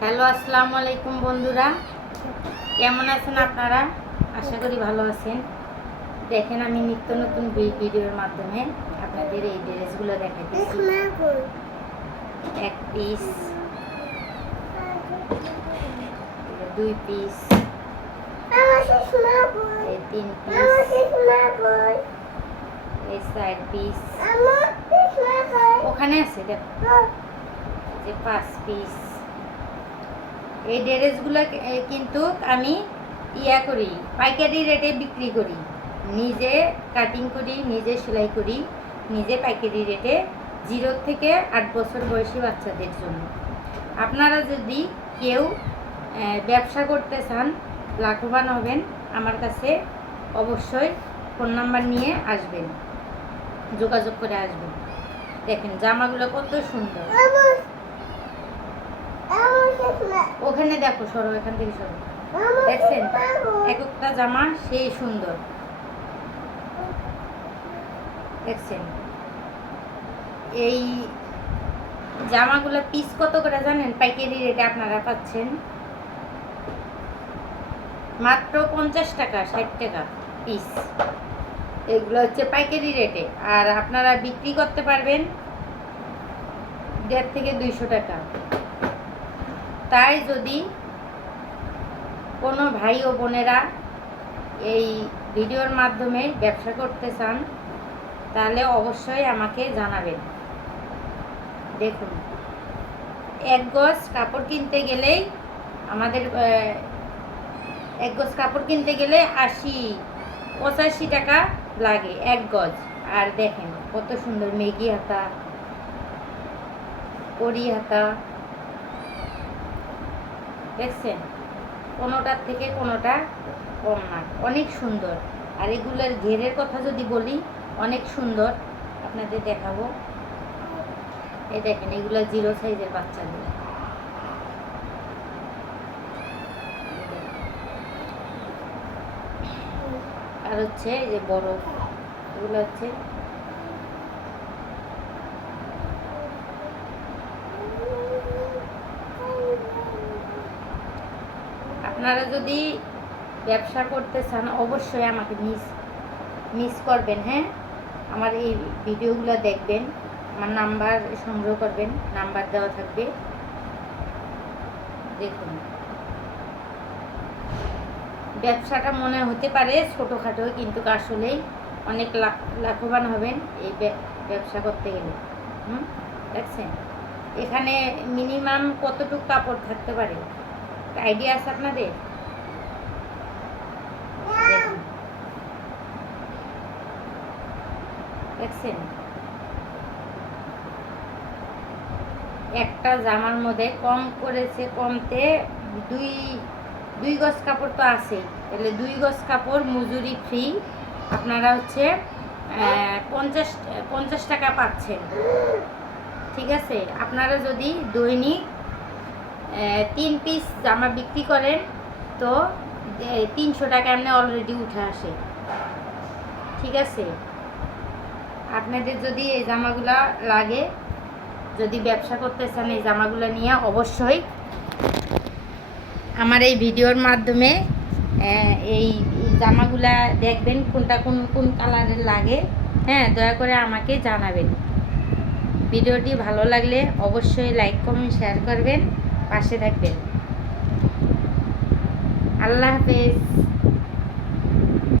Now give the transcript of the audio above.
Hello, আসসালামু আলাইকুম বন্ধুরা, কেমন আছেন আপনারা? আশা করি ভালো আছেন। দেখেন, আমি নিত্য নতুন ভিডিওর মাধ্যমে আপনাদের এই ড্রেসগুলো দেখাইতেছি। এক পিস, দুই পিস, এই তিন পিস, এই চার পিস, ওখানে আছে দেখো, যে 5 পিস। এই ড্রেসগুলো কিন্তু আমি করি, পাইকারি রেটে বিক্রি করি, নিজে কাটিং করি, নিজে সেলাই করি, নিজে পাইকারি রেটে 0 থেকে 8 বছর বয়সী বাচ্চাদের জন্য। আপনারা যদি কেউ ব্যবসা করতে চান, লাভবান হবেন, আমার কাছে অবশ্যই ফোন নাম্বার নিয়ে আসবেন, যোগাযোগ করে আসবেন। দেখেন জামাগুলো কত সুন্দর। ওখানে দেখো, সরো, এখান থেকে সরো। দেখছেন এক একটা জামা সেই সুন্দর, দেখছেন। এই জামাগুলো পিস কত করে জানেন? পাইকারি রেটে আপনারা পাচ্ছেন মাত্র 50 টাকা, 60 টাকা পিস। এগুলো হচ্ছে পাইকারি রেটে, আর আপনারা বিক্রি করতে পারবেন 150 থেকে 200 টাকা। তাই যদি কোনো ভাই ও বোনেরা এই ভিডিওর মাধ্যমে ব্যবসা করতে চান, তাহলে অবশ্যই আমাকে জানাবেন। দেখুন, 1 গজ কাপড় কিনতে গেলেই আমাদের 1 গজ কাপড় কিনতে গেলে 80-85 টাকা লাগে 1 গজ। আর দেখেন কত সুন্দর মেগি হাতা, কড়ি হাতা, দেখছেন, কোনোটার থেকে কোনোটা কম না, অনেক সুন্দর। আর এগুলোর ঘেরের কথা যদি বলি, অনেক সুন্দর, আপনাদের দেখাবো। এই দেখেন, এগুলো 0 সাইজের বাচ্চাদের। আর হচ্ছে এই যে বড়, এগুলো হচ্ছে আপনারা যদি ব্যবসা করতে চান, অবশ্যই আমাকে মিস করবেন। হ্যাঁ, আমার এই ভিডিওগুলো দেখবেন, আমার নাম্বার সংগ্রহ করবেন, নাম্বার দেওয়া থাকবে। দেখুন, ব্যবসাটা মনে হতে পারে ছোটোখাটো, কিন্তু আসলেই অনেক লাভবান হবেন এই ব্যবসা করতে গেলে। দেখছেন, এখানে মিনিমাম কতটুকু কাপড় থাকতে পারে, আইডিয়া আছে আপনাদের? দেখছেন, একটা জামার মধ্যে কম করেছে, কমতে দুই গজ কাপড় তো আছে, তাহলে 2 গজ কাপড় মজুরি ফ্রি। আপনারা হচ্ছে 50 টাকা পাচ্ছেন। ঠিক আছে, আপনারা যদি দৈনিক 3 পিস জামা বিক্রি করেন, তো 300 টাকা এমনি অলরেডি উঠে আসে। ঠিক আছে, আপনাদের যদি এই জামাগুলা লাগে, যদি ব্যবসা করতে চান এই জামাগুলো নিয়ে, অবশ্যই আমার এই ভিডিওর মাধ্যমে এই জামাগুলা দেখবেন, কোনটা কোন কালারের লাগে। হ্যাঁ, দয়া করে আমাকে জানাবেন। ভিডিওটি ভালো লাগলে অবশ্যই লাইক, কমেন্ট, শেয়ার করবেন, পাশে থাকবেন। আল্লাহ হাফেজ।